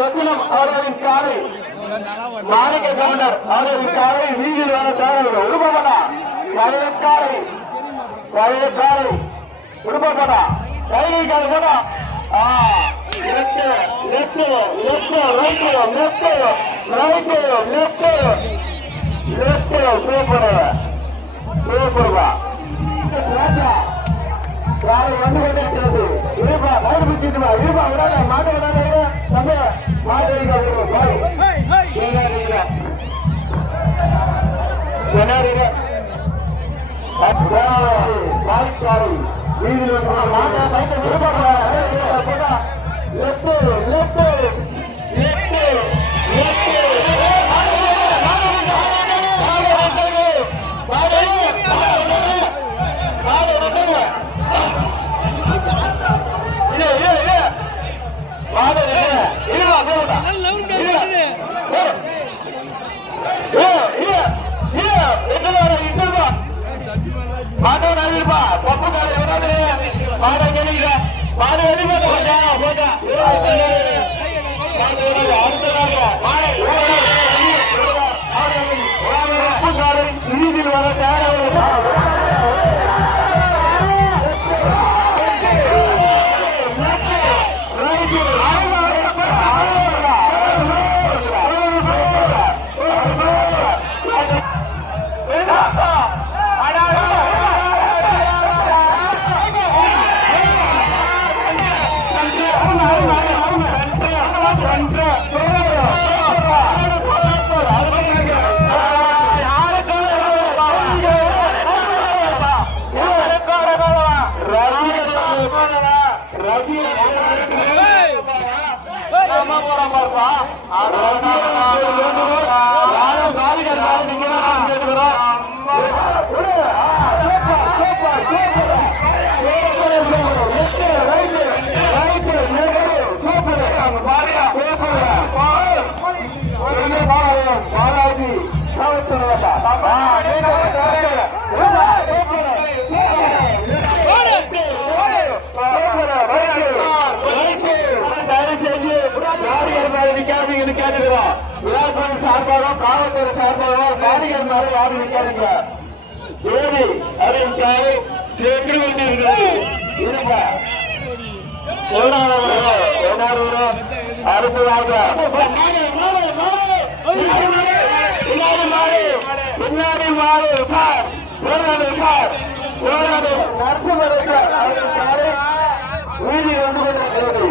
ரத்தினம் அவர்களின் காலை மாணிக்க கவர்னர் அவர்களின் காலை வீதியில் வர தேவையில்லை. விருப்பப்படா காலை விருப்பப்படா கைதை காலை போடா. சூப்பர்பா யாரை வந்து கொண்டிருக்கிறது இருப்பா மாடு பிடிச்சிட்டு இருப்பா விடாத மாட்டை விடாத நம்ம மாடு வீதியில் மாட்டை பைக்க விருப்பா வீதியில் வர சார்பாக காவல்துறை சார்பாக பாடிகள் யாரும் நிற்காதீங்க. தேவி அறிவித்தால் சென்று கொண்டிருக்கிறது. இருக்க அடுத்ததாக பின்னாடி மாறு சார் வீதி வந்து கொண்டிருக்கிறது.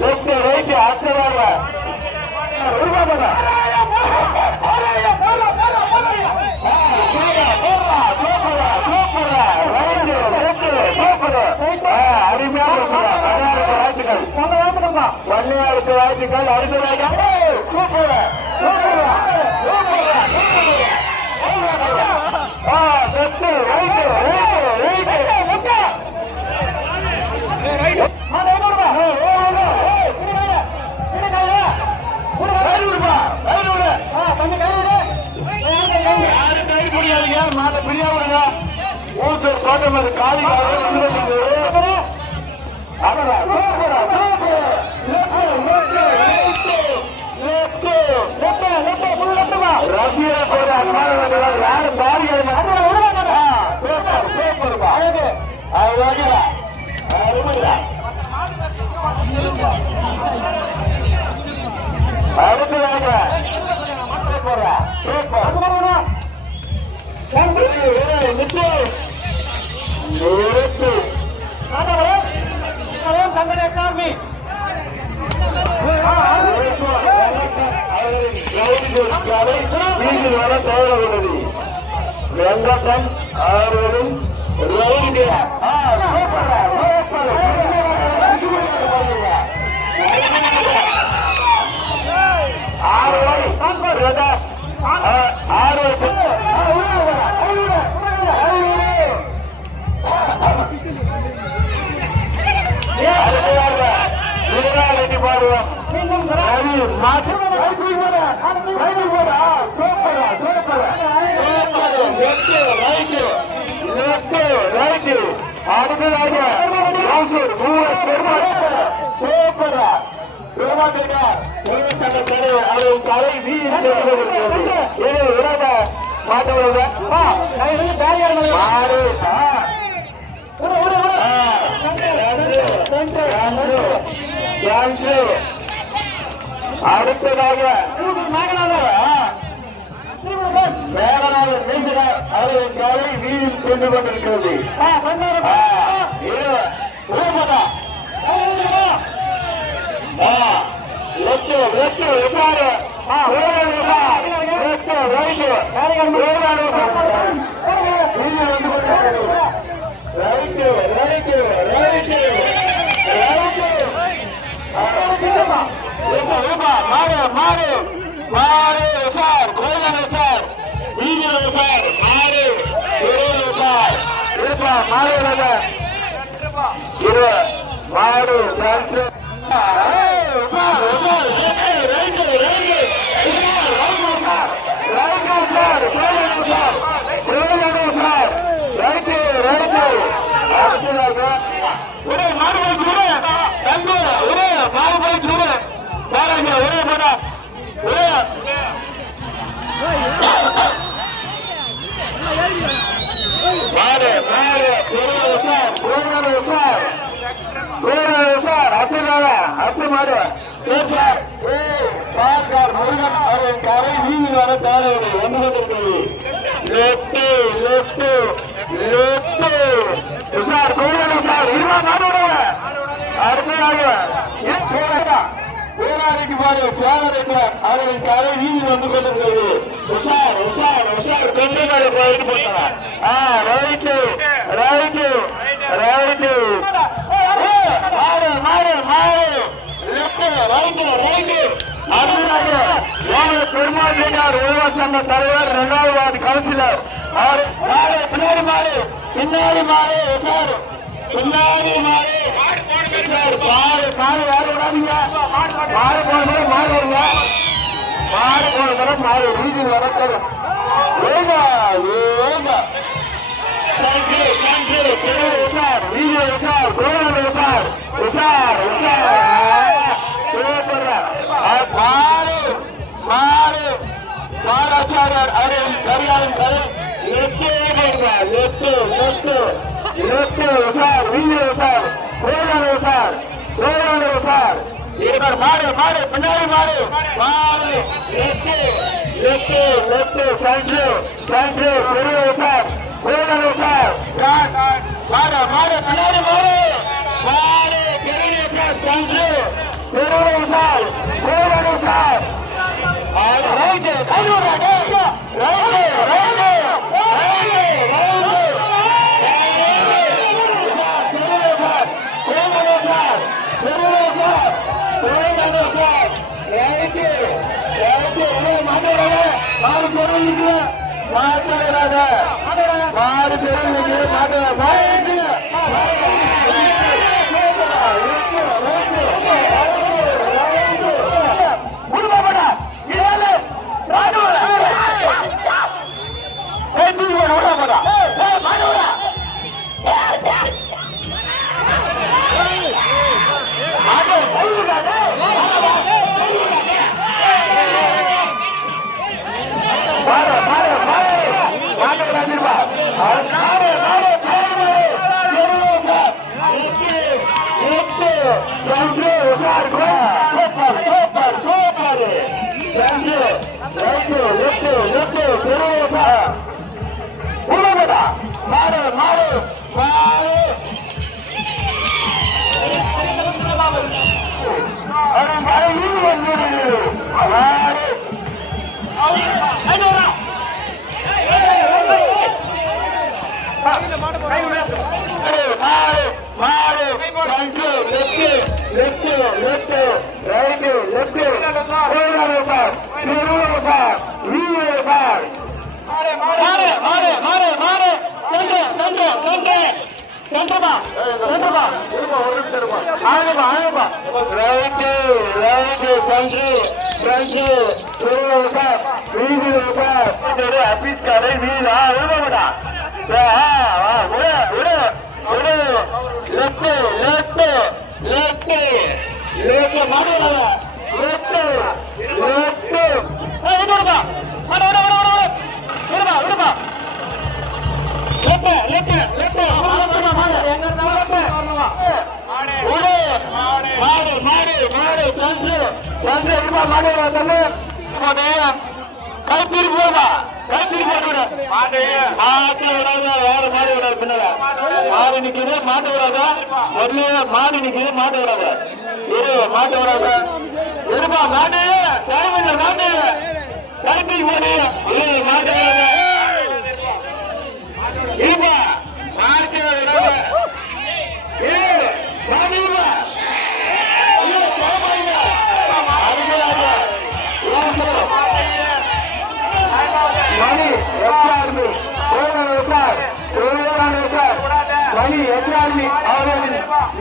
லெப்ட் ரைட் ஆச்சராக வன்னியாருக்கு வாழ்த்துக்கள். அடுத்ததாக கோட்டமது காலி ரசிகர் கூட யாரும் பாடிகள் அடுத்ததாக வீட்டில் வர தோழர்களும் வெங்கட்டன் அவர்களும் பாடுவோம். அடுத்ததாக கலை வீடு அடுத்ததாக மேகநாதன் மீசினார். அவர்கள் கலை வீதியில் சென்று கொண்டிருக்கிறது. மாடு சான்று ஒரே மாடு சூடு தம்பி ஒரே பாகுபலி சூடு ஒரே போட ஒரே மாடு மாடு சார் அப்படி மாடு சார் முருகன் அவரின் கரை வீதி வர தேவையில்லை வந்து கொண்டிருக்கிறது. சார் கோவிலும் சார் இருவா மாடு அடுத்ததாக போராடிக்கு பாரு சேவரைக்கு அவர்களின் கரை வீதி வந்து கொண்டிருக்கிறது. உஷார் கொண்டுகளை போயிட்டு போட்டார். ரைட்டு பெருமாள் உழவர் சங்க தலைவர் 2வது வார்டு கவுன்சிலர் பின்னாடி மாறு யாரு விடாதீங்க. மாறு போன தரம் மாறு வீதி வளர்த்தரும் மாறாச்சாரியார் அவரின் கரியாவின் கதை sir video sir sir sir இருவர் மாடு மாடு பின்னாடி மாடு மாடு சென்று பெருவு சார் சார் மாடு மாடு பின்னாடி மாடு மாடு பெருவு சார் சென்று பெருவு சார் சார் ரைட்டு கைவிடுறாங்க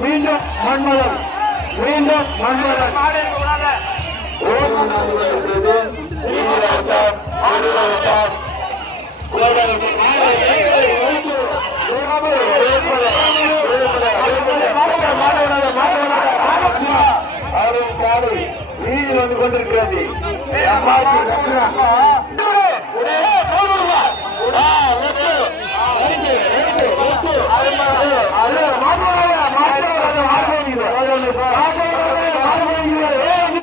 மீண்டும் மன்மதன் வீதியில் வந்து கொண்டிருக்கிறது.